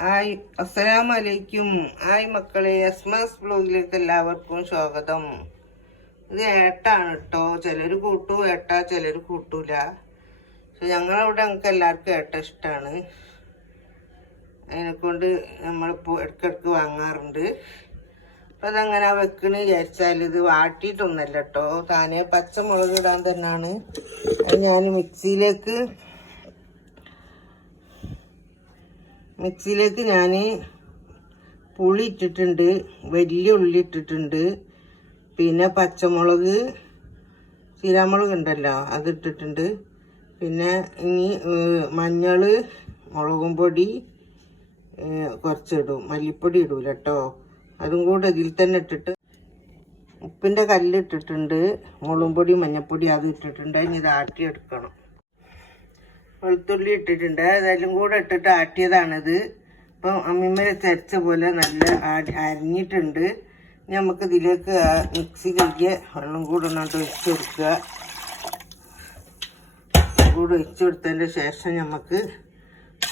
Hi അസ്സലാമു അലൈക്കും hi മക്കളെ അസ്മാസ് ബ്ലോഗിലേക്ക് എല്ലാവർക്കും സ്വാഗതം. ഇത് ഏട്ടാണ് കേട്ടോ ചിലർ കൂട്ടു ഏട്ട ചിലർ കൂട്ടൂല. പക്ഷെ ഞങ്ങളവിടെ ഞങ്ങൾക്ക് എല്ലാവർക്കും ഏട്ട ഇഷ്ടമാണ് അതിനെക്കൊണ്ട് നമ്മളിപ്പോൾ ഇടയ്ക്കിടയ്ക്ക് വാങ്ങാറുണ്ട്. അപ്പം അതങ്ങനെ വെക്കണ വിചാരിച്ചാൽ ഇത് വാട്ടിയിട്ടൊന്നല്ല കേട്ടോ താനെ പച്ചമുളക് ഇടാൻ തന്നെയാണ് ഞാൻ മിക്സിയിലേക്ക് മിക്സിയിലേക്ക് ഞാൻ പുളി ഇട്ടിട്ടുണ്ട് വലിയ ഉള്ളി ഇട്ടിട്ടുണ്ട്. പിന്നെ പച്ചമുളക് ചീരാമുളക് ഉണ്ടല്ലോ അത് ഇട്ടിട്ടുണ്ട്. പിന്നെ ഇനി മഞ്ഞൾ മുളകും പൊടി കുറച്ചിടും. മല്ലിപ്പൊടി ഇടൂല കേട്ടോ അതും കൂടെ ഇതിൽ തന്നെ ഇട്ടിട്ട് ഉപ്പിന്റെ കല്ല് ഇട്ടിട്ടുണ്ട്. മുളകും പൊടി മഞ്ഞൾപ്പൊടി അത് ഇട്ടിട്ടുണ്ട്. ഇനി ഇത് ആട്ടിയെടുക്കണം. വെളുത്തുള്ളി ഇട്ടിട്ടുണ്ട്. അതെല്ലാം കൂടെ ഇട്ടിട്ട് ആട്ടിയതാണിത് ഇപ്പം അമ്മിമ്മ ചരച്ച പോലെ നല്ല അരിഞ്ഞിട്ടുണ്ട്. നമുക്ക് ഇതിലേക്ക് മിക്സി കഴുകിയ വെള്ളം കൂടെ ഒന്നാണ്ട് ഒഴിച്ച് കൊടുക്കുക. കൂടെ ഒഴിച്ചു കൊടുത്തതിന്റെ ശേഷം നമുക്ക്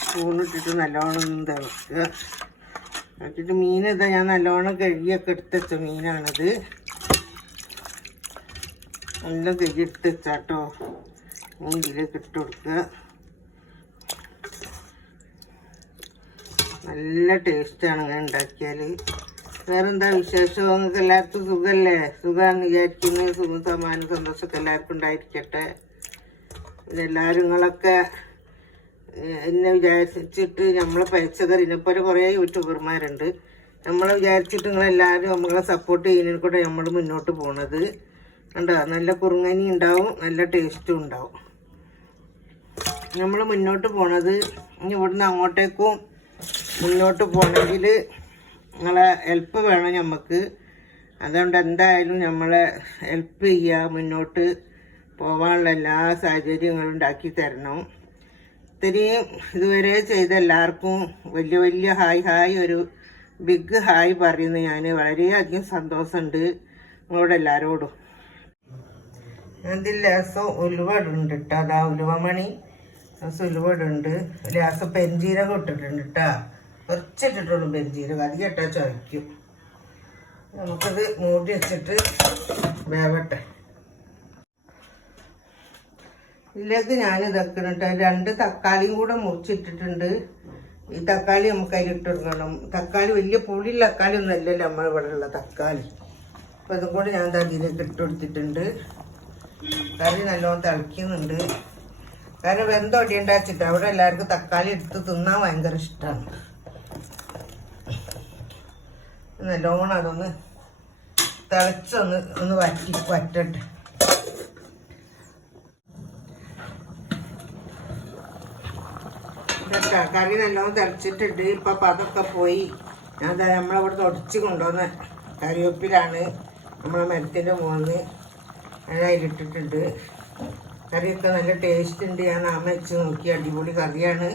സ്പൂണിട്ടിട്ട് നല്ലോണം തിളക്കുക. എന്നിട്ട് മീൻ ഇതാ ഞാൻ നല്ലോണം കഴുകിയൊക്കെ എടുത്ത് വെച്ച മീനാണിത്. നല്ല കഴുകി എടുത്ത് വെച്ചാട്ടോ. മീൻ ഇതിലേക്ക് ഇട്ട് കൊടുക്കുക. നല്ല ടേസ്റ്റാണ് ഇങ്ങനെ ഉണ്ടാക്കിയാൽ വേറെന്താ വിശേഷം? നിങ്ങൾക്ക് എല്ലാവർക്കും സുഖമല്ലേ സുഖമാണെന്ന് വിചാരിക്കുന്നത് സുഖം സമാനം സന്തോഷമൊക്കെ എല്ലാവർക്കും ഉണ്ടായിരിക്കട്ടെ. ഇതെല്ലാവരും നിങ്ങളൊക്കെ എന്നെ വിചാരിച്ചിട്ട് നമ്മളെ പച്ചക്കറി ഇതിനെപ്പോലെ കുറേ യൂട്യൂബർമാരുണ്ട്. നമ്മളെ വിചാരിച്ചിട്ട് നിങ്ങളെല്ലാവരും നമ്മളെ സപ്പോർട്ട് ചെയ്യുന്നതിൽ കൂടെ നമ്മൾ മുന്നോട്ട് പോണത്. കണ്ടോ? നല്ല കുറുങ്ങനി ഉണ്ടാവും നല്ല ടേസ്റ്റും ഉണ്ടാവും. നമ്മൾ മുന്നോട്ട് പോണത് ഇനി ഇവിടുന്ന് അങ്ങോട്ടേക്കും മുന്നോട്ട് പോകണമെങ്കിൽ നിങ്ങളെ ഹെൽപ്പ് വേണം നമുക്ക് അതുകൊണ്ട് എന്തായാലും നമ്മളെ ഹെൽപ്പ് ചെയ്യുക മുന്നോട്ട് പോകാനുള്ള എല്ലാ സാഹചര്യങ്ങളും ഉണ്ടാക്കി തരണം. ഇത്രയും ഇതുവരെ ചെയ്ത എല്ലാവർക്കും വലിയ വലിയ ഹായ് ഹായ് ഒരു ബിഗ് ഹായ് പറയുന്നു ഞാൻ. വളരെയധികം സന്തോഷമുണ്ട് നിങ്ങളോട് എല്ലാവരോടും. അതിൽ ലേസം ഉലുവടുണ്ട് കേട്ടോ അതാ ഉലുവമണി. ലേസം ഉലുവടുണ്ട് ലേസം പെരിഞ്ചീരകം ഇട്ടിട്ടുണ്ട് കേട്ടോ കുറച്ചിട്ടിട്ടുള്ളൂ പെരിഞ്ചീരകം അധികം ഇട്ടാൽ ചതയ്ക്കും നമുക്കത് മൂടി വെച്ചിട്ട് വേവട്ടെ. ഇല്ലത് ഞാൻ ഇതൊക്കെ രണ്ട് തക്കാളിയും കൂടെ മുറിച്ചിട്ടിട്ടുണ്ട്. ഈ തക്കാളി നമുക്ക് അതിൽ ഇട്ടെടുക്കണം തക്കാളി വലിയ പുളിയുള്ള തക്കാളി ഒന്നും അല്ലല്ലോ നമ്മൾ ഇവിടെ ഉള്ള തക്കാളി. അപ്പോൾ അതും കൂടെ ഞാൻ ദാ ഇതിലേക്ക് ഇട്ട് കൊടുത്തിട്ടുണ്ട്. കറി നല്ലോണം തിളയ്ക്കുന്നുണ്ട്. കാരണം വെന്തോടിയുണ്ടാച്ചിട്ട് അവിടെ എല്ലാവർക്കും തക്കാളി എടുത്ത് തിന്നാൻ ഭയങ്കര ഇഷ്ടമാണ് നല്ലോണം അതൊന്ന് തിളച്ചൊന്ന് ഒന്ന് വറ്റി വറ്റട്ടെ. കറി നല്ലോണം തിളച്ചിട്ടുണ്ട്. ഇപ്പൊ പതൊക്കെ പോയി. ഞാൻ നമ്മളവിടെ തുടച്ച് കൊണ്ടുവന്ന കറിവേപ്പിലാണ് നമ്മളെ മരത്തിന്റെ ഞാൻ അതിലിട്ടിട്ടുണ്ട് കറിയൊക്കെ നല്ല ടേസ്റ്റ് ഉണ്ട്. ഞാൻ അമ്മ വെച്ച് നോക്കി. അടിപൊളി കറിയാണ്.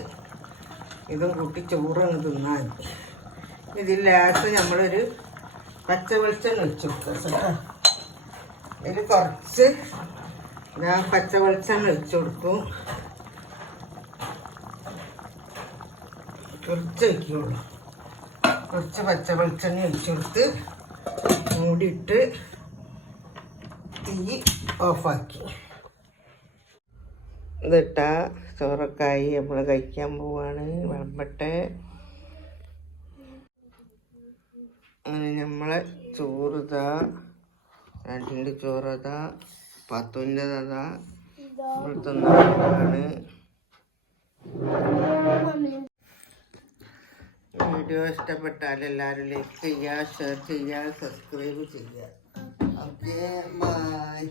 ഇതും കൂട്ടി ചോറ് തിന്നാൽ ഇതിൽ ലാസ്റ്റ് നമ്മളൊരു പച്ച വെളിച്ചെണ്ണ ഒഴിച്ചു ഇതിൽ കുറച്ച് ഞാൻ പച്ച വെളിച്ചെണ്ണ ഒഴിച്ചു കൊടുക്കും കുറച്ച് വയ്ക്കുള്ളൂ കുറച്ച് പച്ച വെളിച്ചെണ്ണ ഒഴിച്ചു കൊടുത്ത് മൂടിയിട്ട് തീ ഓഫാക്കി. ഇതിട്ട ചോറക്കായി നമ്മൾ കഴിക്കാൻ പോവാണ്. വിളമ്പട്ടെ. നമ്മളെ ചോറിതാ രണ്ടിന്റെ ചോറതാ പത്തുന്റെതാ ഇവിടുത്തെ തിന്നാണ് വീഡിയോ ഇഷ്ടപ്പെട്ടാൽ എല്ലാവരും ലൈക്ക് ചെയ്യുക ഷെയർ ചെയ്യുക സബ്സ്ക്രൈബ് ചെയ്യുക. Okay bye.